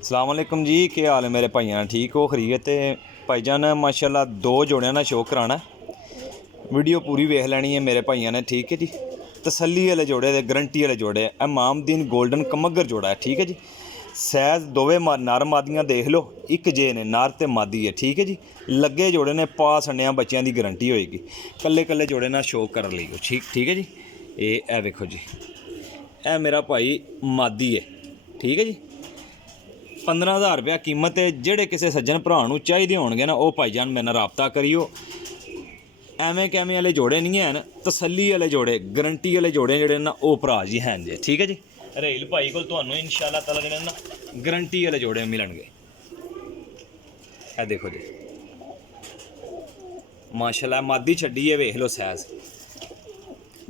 अस्सलाम वालेकुम जी, क्या हाल है मेरे भाइयां? ठीक हो? खरीत? ते भाईजान माशाल्लाह दो जोड़ियां ना शो कराना, वीडियो पूरी वेख लैनी है मेरे भाइयां ने। ठीक है जी, तसल्ली वाले जोड़े दे, गारंटी वाले जोड़े। इमामदीन गोल्डन कमगर जोड़ा है। ठीक है जी, सैज दोवे नर मादियां देख लो, एक जे ने, नर ते मादी है। ठीक है जी, लगे जोड़े ने, पास अन्या बच्चों की गारंटी होएगी। कल्ले कल्ले जोड़े ना शो कर लियो। ठीक है जी, ये वेखो जी, ए मेरा भाई मादी है। ठीक है जी, 15,000 रुपया कीमत है। जेड़े किसी सज्जन भरा नूं चाहिए होणगे ना, वो भाईजान मेरे नाल राबता करियो। एवें कैवें वाले जोड़े नहीं हैं, तसल्ली वाले जोड़े, गारंटी वाले जोड़े जोड़े ना वो भरा जी हैं जे। ठीक है जी, रेल भाई को तुहानूं इंशाअल्लाह ताला दे ना गारंटी वाले जोड़े मिलणगे। ए देखो जी माशाल्लाह, मादी छड्डी है, वेख लो सैज।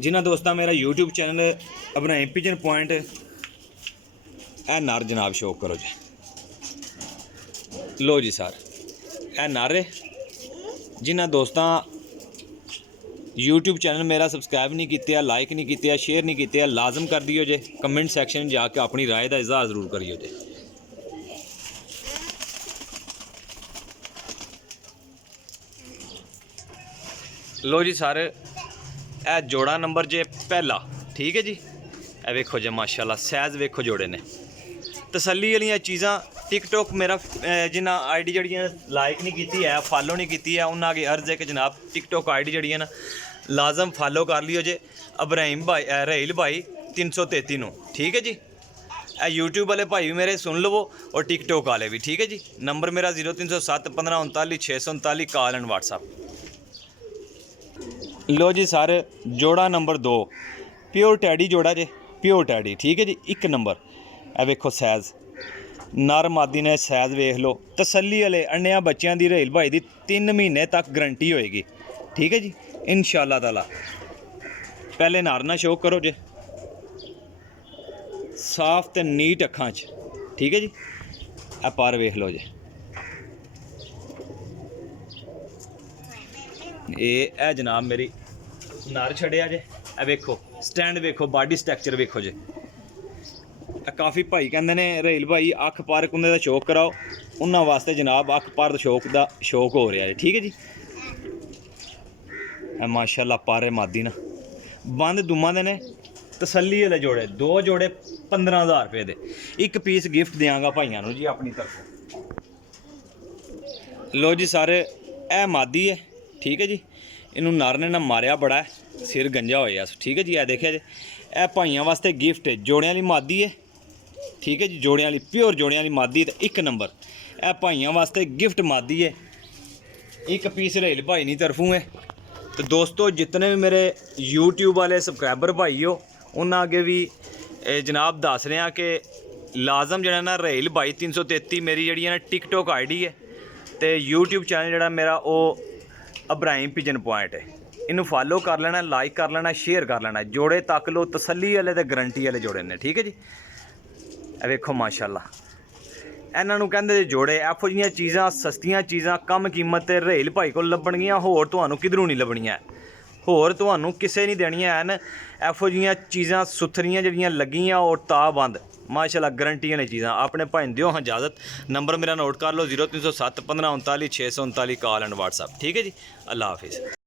जिन्हां दोस्तां मेरा YouTube channel Ibrahim pigeon point A नर जनाब शो करो जी। लो जी सर, ए नर है। जिन्हां दोस्तां यूट्यूब चैनल मेरा सबसक्राइब नहीं किया, लाइक नहीं किया, शेयर नहीं किया, लाजम कर दियो जे। कमेंट सैक्शन में जाके अपनी राय का इजहार जरूर करियो जे। लो जी सर, ए जोड़ा नंबर जे पहला। ठीक है जी, ए वेखो जी माशाल्लाह सैज वेखो जोड़े ने। तसल्ली वाली चीज़ां टिकटॉक मेरा जिन्ना आई डी जड़ियाँ लाइक नहीं की है, फॉलो नहीं की है, उन्होंने अगे अर्ज है कि जनाब टिकटॉक आई डी जड़ियाँ ना लाजम फॉलो कर लियो जे। इब्राहिम भाई रहेल भाई 333 नूं। ठीक है जी, यूट्यूब वाले भाई भी मेरे सुन लवो और टिकटॉक वाले भी। ठीक है जी, नंबर मेरा 0307 15 39 639, कॉल एंड व्हाट्सअप। लो जी सर, जोड़ा नंबर 2 प्योर टैडी जोड़ा जे, प्योर टैडी। ठीक है जी, एक नंबर। ए वेखो सैज, नर मादी ने सैज वेख लो। तसल्ली वाले अन्या बच्चों की रहेल भाई की 3 महीने तक गारंटी होएगी। ठीक है जी, इंशाअल्लाह ताला। पहले नर ना शो करो जे, साफ ते नीट अखां च। ठीक है जी, ए पर वेख लो जे। ये जनाब मेरी नर छड़िया जे। ए वेखो स्टैंड वेखो, बॉडी स्ट्रक्चर वेखो जे। काफ़ी भाई कहते ने रहेल भाई अख पर कुंदे दा शौक कराओ, उन्होंने वास्ते जनाब अख पर शौक दा शौक हो रहा है। ठीक है जी, माशाल्लाह पारे मादी ना बंद दुमा दे ने, तसल्ली वाले जोड़े। दो जोड़े 15,000 रुपये दे, एक पीस गिफ्ट देंगा भाइयों जी अपनी तरफों। लो जी सारे, ए मादी है। ठीक है जी, इनू नर ने ना मारिया बड़ा है, सिर गंजा होया। ठीक है जी, ए देखिए जी, ए भाइयों वास्ते गिफ्ट है। जोड़ियां वाली मादी है। ठीक है जी, जोड़ियां वाली प्योर जोड़ियां वाली मादी तो एक नंबर। ए भाइयों वास्ते गिफ्ट मादी है, एक पीस रहेल भाई नी तरफों है। तो दोस्तों जितने भी मेरे यूट्यूब वाले सबसक्राइबर भाई हो, उन्होंने अगे भी जनाब दस रहे हैं कि लाजम जरा ना रहेल भाई 333 मेरी जी ना टिकटॉक आई डी है, तो यूट्यूब चैनल जरा मेरा वो इब्राहिम पिजन पॉइंट है। इनू फॉलो कर लेना, लाइक कर लेना, शेयर कर लेना। जोड़े तक लो, तसल्ली वाले तो गारंटी वाले जोड़े ने। ठीक है जी, वेखो माशाल्लाह, इन्हों कहते जोड़े। एफो जी चीज़ां सस्तियां चीज़ां कम कीमत रहेल भाई को लभणगियां, होर तुहानूं किधरों नहीं लभणियां, होर तुहानूं किसे नहीं देनियां हैन। एफो जी चीज़ां सुथरियां जड़ियां लगियां और ताबंद माशाल्लाह गारंटी वाली चीज़ां। अपने भाई दिओ हाँ इजाज़त। नंबर मेरा नोट कर लो 0307 15 39 639, कॉल एंड व्हाट्सअप। ठीक है जी, अल्लाह हाफिज़।